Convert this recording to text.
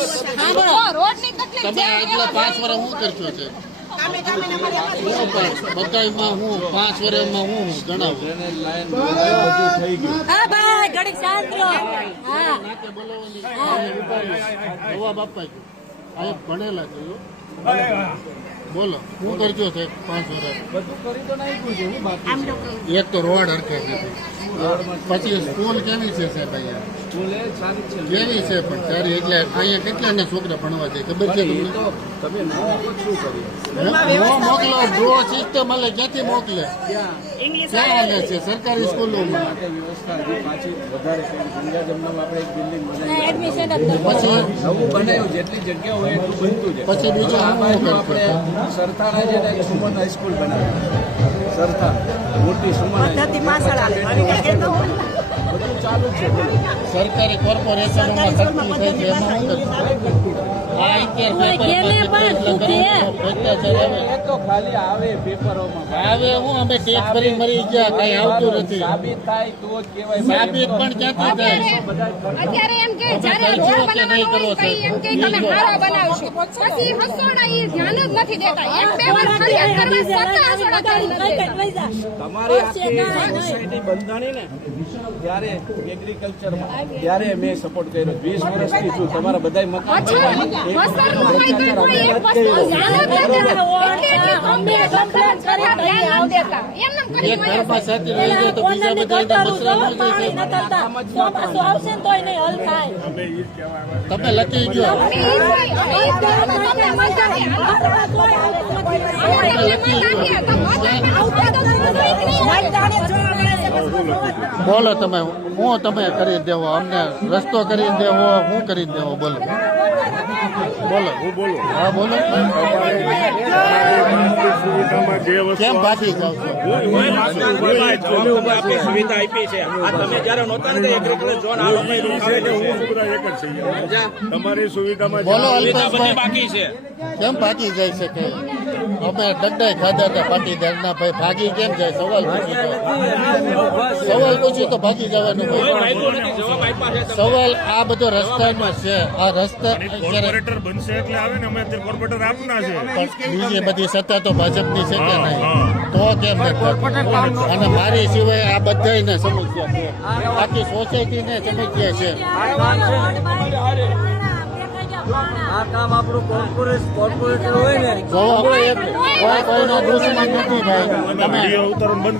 રોડની તકલીફ તમે આગલા 5 વર્ષ હું કરશો છે બધામાં હું 5 વર્ષમાં હું જણાવું હા ભાઈ ઘડીક શાંત રહો. હા બાપા આ ભણેલા છે બોલો હું કરજો છે 5 વર્ષ બધું કરી તો નાખ્યું છે હું બાકી એક તો રોડ હરખે નથી પછી સ્કૂલ કેવી છે સાહેબ અહીંયા સ્કૂલ એ સારી છે કેવી છે પણ સારી એટલે અહીંયા કેટલાને છોકરા ભણવા જાય ખબર છે એ તમને તો તમે ના શું કરીએ મોકલો ડ્રો સિસ્ટમ એટલે ક્યાંથી મોકલે ક્યાં હાલે છે સરકારી સ્કૂલોમાં માટે વ્યવસ્થા હજી પાછી વધારે કરી ગંગા જમનામાં આપણે એક બિલ્ડિંગ બનાવી એડમિશન જ પછી નવું બનાવ્યું જેટલી જગ્યા હોય એટલું બનતું છે પછી બીજું આ શું બાજુ કરશો? આપણે સરથાણા છે ને સુમન હાઈસ્કૂલ બનાવી સરથા મોટી સુમન બધું ચાલુ જ છે સરકારી કોર્પોરેશનોમાં ખર્ચું થાય છે એમાં શું કરશો? આ એ તો ખાલી આવે પેપરોમાં હવે હું અમે ટેક્સ ભરી મરી ગયા કઈ આવતું નથી સાબિત થાય તો જ કહેવાય સાબિત પણ ક્યાંથી થાય અત્યારે એમ કે જ્યારે રોડ બનાવવાનો હોય કઈ એમ કે તમે હારા બનાવશો પછી હસોડા ઈ ધ્યાન જ નથી દેતા એક બે વાર ફરિયાદ કરવા છતાં હસોડા કરી નથી દેતા. તમારી આખી સોસાયટી બંધાણી ને ત્યારે એગ્રીકલ્ચરમાં ત્યારે મેં સપોર્ટ કર્યો 20 વર્ષથી છું તમારા બધા મકાન અચ્છા વસરમાં કઈ કોઈ એક વસ્તુ ધ્યાન જ દેતા એટલે કમ્પ્લેન કર્યા ધ્યાન ન દેતા એમને કરી એક ઘરમાં સાથે રહી જાય તો બીજા બધા મસરા ન જાય આવશે ને તોય નહીં હલ થાય. તમે લખી ગયો બોલો તમે હું તમે કરી દેવો અમને રસ્તો કરી દેવો હું કરી દેવો બોલો બોલો હું બોલું હા બોલો કેમ બાકી જાવ છો સુવિધા આપી છે આ તમે જયારે નહોતા ને એગ્રીકલ્ચર ઝોન તમારી સુવિધામાં બોલો બધી અલ્પેશભાઈ બાકી છે. કેમ ભાગી જાય છે કે અમે ડગડાઈ ખાધા હતા પાટીદારના ભાઈ ભાગી કેમ જાય સવાલ પૂછ્યું તો ભાગી જવાનું કોઈ હોય માહિતી નથી જવાબ આપ્યા છે તમે. સવાલ આ બધો રસ્તાનો છે આ રસ્તા અત્યારે કોર્પોરેટર બનશે એટલે આવે ને અમે અત્યારે કોર્પોરેટર આપના છે પણ બીજી બધી સત્તા તો ભાજપની છે કે નહીં તો કેમ નથી? અને મારી સિવાય આ બધાને સમસ્યા છે આખી સોસાયટીને સમસ્યા છે આ કામ આપણું કોર્પોરેટર હોય ને કોઈ કોઈનો દુશ્મન નથી ભાઈ તમે વિડીયો ઉતારણ બંધ